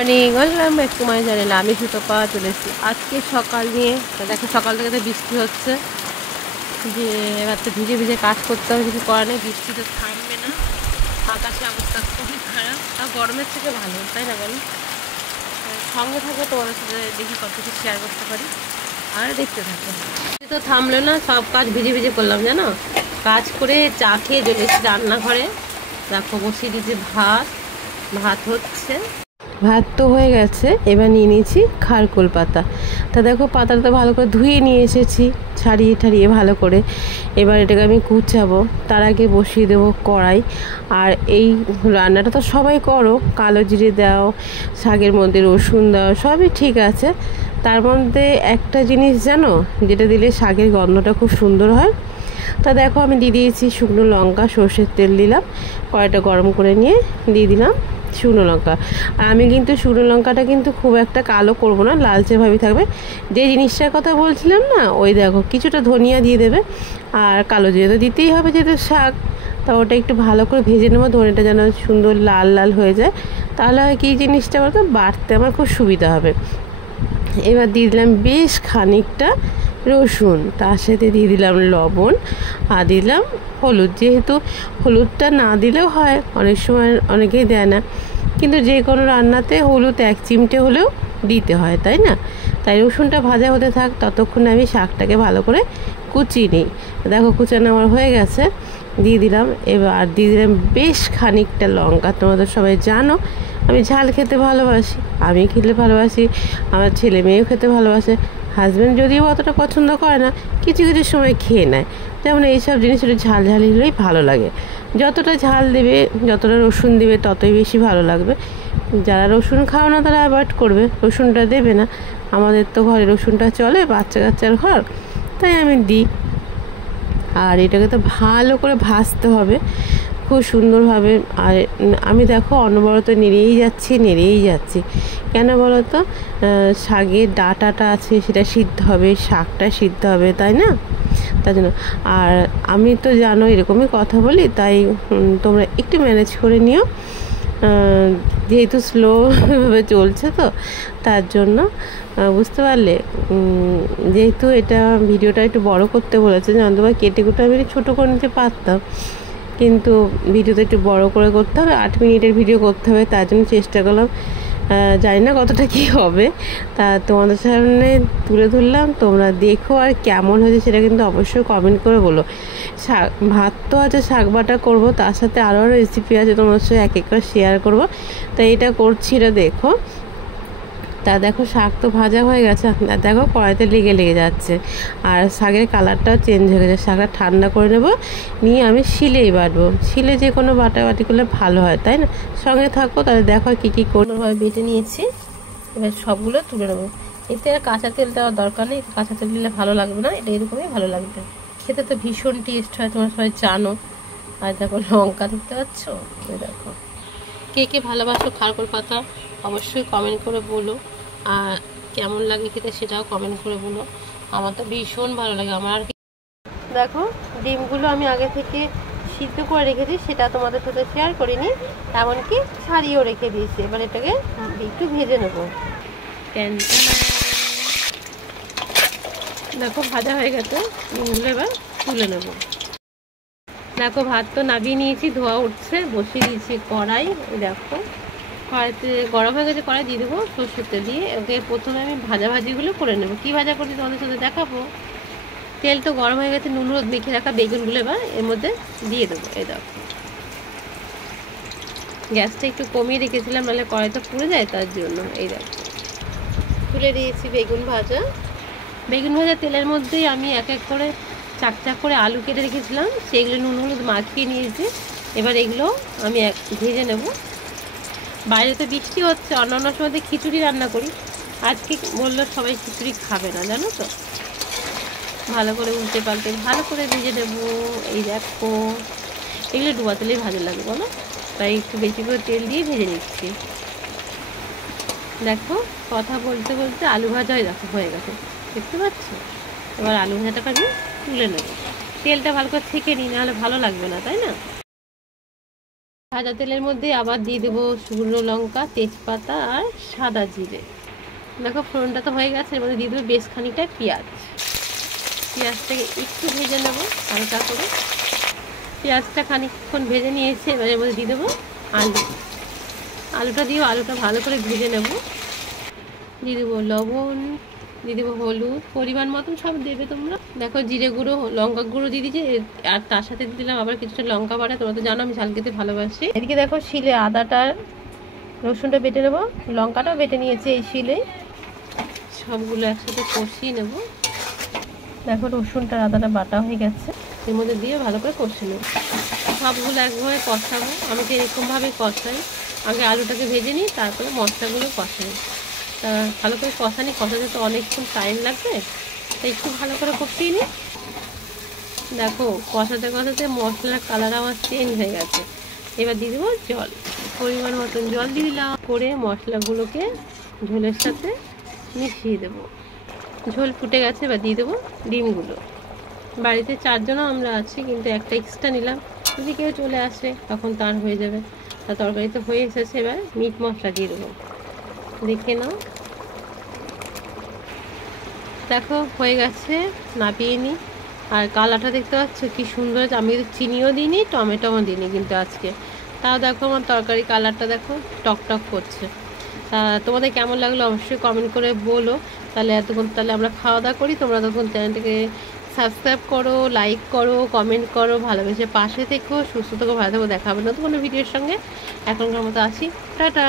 Morning, welcome back to my channel. আমি সুতপা চলে এসেছি আজকে সকাল নিয়ে। দেখো সকাল থেকে তো বৃষ্টি হচ্ছে, যে এবার তো ভিজে ভিজে কাজ করতে হবে, কিছু করার নেই। বৃষ্টি তো থামবে না, আকাশের অবস্থা খুবই খারাপ। তাও গরমের থেকে ভালো, তাই না বলো? সঙ্গে থাকবে, তোমাদের সাথে দেখি কত কিছু শেয়ার করতে পারি, আর দেখতে থাকো। তো থামলো না, সব কাজ ভিজে ভিজে করলাম জানো। কাজ করে চা খেয়ে চলে এসেছি রান্নাঘরে। দেখো বসিয়ে দিয়েছি ভাত, ভাত হচ্ছে। ভাত তো হয়ে গেছে, এবার নিয়ে নিয়েছি খারকোল পাতা। তা দেখো পাতাটা তো ভালো করে ধুয়ে নিয়ে এসেছি, ছাড়িয়ে ঠাড়িয়ে ভালো করে। এবার এটাকে আমি কুচাবো, তার আগে বসিয়ে দেবো কড়াই। আর এই রান্নাটা তো সবাই করো, কালো জিরে দাও, শাকের মধ্যে রসুন দাও, সবই ঠিক আছে। তার মধ্যে একটা জিনিস জানো, যেটা দিলে শাকের গন্ধটা খুব সুন্দর হয়। তা দেখো আমি দিয়ে দিয়েছি শুকনো লঙ্কা, সর্ষের তেল দিলাম, কড়াইটা গরম করে নিয়ে দিয়ে দিলাম শুকনো লঙ্কা। আর আমি কিন্তু শুকনো লঙ্কাটা কিন্তু খুব একটা কালো করব না, লালচে ভাবে থাকবে। যে জিনিসটার কথা বলছিলাম না, ওই দেখো কিছুটা ধনিয়া দিয়ে দেবে, আর কালো জিরে তো দিতেই হবে যেহেতু শাক। তা ওটা একটু ভালো করে ভেজে নেবো, ধনেটা যেন সুন্দর লাল লাল হয়ে যায়। তাহলে হয় কি, জিনিসটা বলতো বাড়তে আমার খুব সুবিধা হবে। এবার দিয়ে দিলাম বেশ খানিকটা রসুন, তার সাথে দিয়ে দিলাম লবণ, আর দিলাম হলুদ। যেহেতু হলুদটা না দিলেও হয়, অনেক সময় অনেকেই দেয় না, কিন্তু যে কোনো রান্নাতে হলুদ 1 চিমটে হলেও দিতে হয়, তাই না? তাই রসুনটা ভাজা হতে থাক, ততক্ষণে আমি শাকটাকে ভালো করে কুচিয়ে নিই। দেখো কুচানো আমার হয়ে গেছে, দিয়ে দিলাম। এবার দিয়ে দিলাম বেশ খানিকটা লঙ্কা। তোমাদের সবাই জানো আমি ঝাল খেতে ভালোবাসি, আমি খেতে ভালোবাসি, আমার ছেলে মেয়েও খেতে ভালোবাসে। হাজব্যান্ড যদিও অতটা পছন্দ করে না, কিছু কিছু সময় খেয়ে নেয়। যেমন এইসব জিনিস একটু ঝাল ঝাল হলেই ভালো লাগে। যতটা ঝাল দেবে, যতটা রসুন দেবে, ততই বেশি ভালো লাগবে। যারা রসুন খাও না তারা অ্যাভয়েড করবে, রসুনটা দেবে না। আমাদের তো ঘরে রসুনটা চলে, বাচ্চা কাচ্চার ঘর, তাই আমি দিই। আর এটাকে তো ভালো করে ভাজতে হবে খুব সুন্দরভাবে। আর আমি দেখো অনবরত নেড়েই যাচ্ছি। কেন বলো তো? শাকের ডাঁটাটা আছে, সেটা সিদ্ধ হবে, শাকটা সিদ্ধ হবে, তাই না? তার জন্য। আর আমি তো জানো এরকমই কথা বলি, তাই তোমরা একটু ম্যানেজ করে নিও। যেহেতু স্লোভাবে চলছে তো, তার জন্য বুঝতে পারলে। যেহেতু এটা ভিডিওটা একটু বড় করতে বলেছে, জানতো বা কেটে কুটে আমি ছোটো করে নিতে পারতাম, কিন্তু ভিডিওটা একটু বড় করে করতে হবে, 8 মিনিটের ভিডিও করতে হবে, তার জন্য চেষ্টা করলাম। জানি না কতটা কী হবে, তা তোমাদের সামনে তুলে ধরলাম। তোমরা দেখো, আর কেমন হয়েছে সেটা কিন্তু অবশ্যই কমেন্ট করে বলো। শাক ভাত তো আছে, শাক বাটা করবো, তার সাথে আরও রেসিপি আছে, তোমার সাথে এক এক করে শেয়ার করবো। তাই এটা করছি, এটা দেখো। তা দেখো শাক তো ভাজা হয়ে গেছে, আর দেখো কড়াইতে লেগে যাচ্ছে, আর শাকের কালারটাও চেঞ্জ হয়ে গেছে। শাকটা ঠান্ডা করে নেবো, নিয়ে আমি শিলেই বাটবো। শিলে যে কোনো বাটাবাটি করলে ভালো হয়, তাই না? সঙ্গে থাকো, তাহলে দেখো কী কোনোভাবে বেটে নিয়েছি। এবার সবগুলো তুলে নেবো। এতে আর কাঁচা তেল দেওয়ার দরকার নেই, কাঁচা তেল দিলে ভালো লাগবে না, এটা এরকমই ভালো লাগবে খেতে। তো ভীষণ টেস্ট হয়, তোমরা সবাই জানো। আর দেখো লঙ্কা দেখতে পাচ্ছ, দেখো। কে কে ভালোবাসো খারকোল পাতা অবশ্যই কমেন্ট করে বলো, আর কেমন লাগে খেতে সেটাও কমেন্ট করে বলো। আমার তো ভীষণ ভালো লাগে। আমার আর দেখো ডিমগুলো আমি আগে থেকে সিদ্ধ করে রেখেছি, সেটা তোমাদের সাথে শেয়ার করিনি, এমনকি ছাড়িয়েও রেখে দিয়েছি। এবার এটাকে একটু ভেজে নেবো। দেখো ভাজা হয়ে গেছে ডিমগুলো, এবার তুলে নেবো। দেখো ভাত তো নামিয়ে নিয়েছি, ধোয়া উঠছে, বসিয়ে দিয়েছি কড়াই। দেখো কড়াইতে গরম হয়ে গেছে, কড়াই দিয়ে দেবো সরষের তেল দিয়ে। ওকে প্রথমে আমি ভাজিগুলো করে নেবো। কী ভাজা করছি তোমাদের সাথে দেখাবো। তেল তো গরম হয়ে গেছে, নুন হলুদ মেখে রাখা বেগুনগুলো এবার এর মধ্যে দিয়ে দেবো। এই দেখো গ্যাসটা একটু কমিয়ে রেখেছিলাম, নাহলে কড়াইটা পুড়ে যায়, তার জন্য। এই দেখো তুলে দিয়েছি বেগুন ভাজা। তেলের মধ্যেই আমি এক এক করে চাক করে আলু কেটে রেখেছিলাম, সেগুলো নুন হলুদ মাখিয়ে নিয়েছি। এবার এগুলো আমি ভেজে নেব। বাইরে তো বৃষ্টি হচ্ছে, অন্যান্য সময় খিচুড়ি রান্না করি, আজকে বললো সবাই খিচুড়ি খাবে না, জানো তো। ভালো করে উল্টে পাল্টে ভালো করে ভেজে নেবো। এই দেখো এগুলো ডুবা তেলেই ভালো লাগে বলো, তাই একটু বেশি করে তেল দিয়ে ভেজে নিচ্ছি। দেখো কথা বলতে বলতে আলু ভাজা হয়ে গেছে, দেখতে পাচ্ছ। এবার আলু ভাজাটাকে আমি তুলে নেব। তেলটা ভালো করে ছেঁকে নিই, নাহলে ভালো লাগবে না, তাই না? ভাজা তেলের মধ্যে আবার দিয়ে দেবো শুকনো লঙ্কা, তেজপাতা আর সাদা জিরে। দেখো ফোড়নটা তো হয়ে গেছে, এর মধ্যে দিয়ে দেবো বেশ খানিকটা পেঁয়াজ। পেঁয়াজটাকে একটু ভেজে নেবো হালকা করে। পেঁয়াজটা খানিকক্ষণ ভেজে নিয়েছি, এবার এর মধ্যে দিয়ে দেবো আলু। আলুটা দিয়েও আলুটা ভালো করে ভেজে নেব। দিয়ে দেবো লবণ, দিয়ে দেবো হলুদ, পরিমাণ মতন সব দেবে তোমরা। দেখো জিরে গুঁড়ো, লঙ্কা গুঁড়ো দিয়ে দিয়েছি, আর তার সাথে দিয়ে দিলাম আবার কিছুটা লঙ্কা বাটা। তোমরা তো জানো আমি ঝাল খেতে ভালোবাসি। এদিকে দেখো শিলে আদাটা রসুনটা বেটে নেবো, লঙ্কাটাও বেটে নিয়েছি এই শিলে। সবগুলো একসাথে কষিয়ে নেব। দেখো রসুনটা আদাটা বাটা হয়ে গেছে, এর মধ্যে দিয়ে ভালো করে কষিয়ে নেব। সবগুলো একভাবে কষাবো, আমি তো এরকমভাবে কষাই। আগে আলুটাকে ভেজে নিই, তারপরে মশলাগুলো কষাই। তা ভালো করে কষাতে তো অনেকক্ষণ টাইম লাগবে, তাই একটু ভালো করে কষিয়ে নিই। দেখো কষাতে কষাতে মশলার কালার আমার চেঞ্জ হয়ে গেছে। এবার দিয়ে দেবো জল, পরিমাণ মতন জল দিয়ে দিলাম। করে মশলাগুলোকে ঝোলের সাথে মিশিয়ে দেবো। ঝোল ফুটে গেছে, এবার দিয়ে দেবো ডিমগুলো। বাড়িতে 4 জনও আমরা আছি, কিন্তু একটা এক্সট্রা নিলাম, যদি কেউ চলে আসে তখন তার হয়ে যাবে। তা তরকারি তো হয়ে এসেছে, এবার মিট মশলা দিয়ে দেবো। দেখে নাও, দেখো হয়ে গেছে, নাপিয়ে নিই। আর কালারটা দেখতে পাচ্ছ কি সুন্দর। আমি চিনিও দিইনি, টমেটোও দিইনি কিন্তু আজকে, তাও দেখো আমার তরকারি কালারটা দেখো টক টক করছে। তা তোমাদের কেমন লাগলো অবশ্যই কমেন্ট করে বলো। তাহলে এতক্ষণ তাহলে আমরা খাওয়া দাওয়া করি, তোমরা তখন চ্যানেলটাকে সাবস্ক্রাইব করো, লাইক করো, কমেন্ট করো, ভালোবেসে পাশে থেকো। সুস্থ থেকো, ভালো থেকো। দেখা হবে নতুন কোনো ভিডিওর সঙ্গে। এখনকার মতো আসি, টাটা।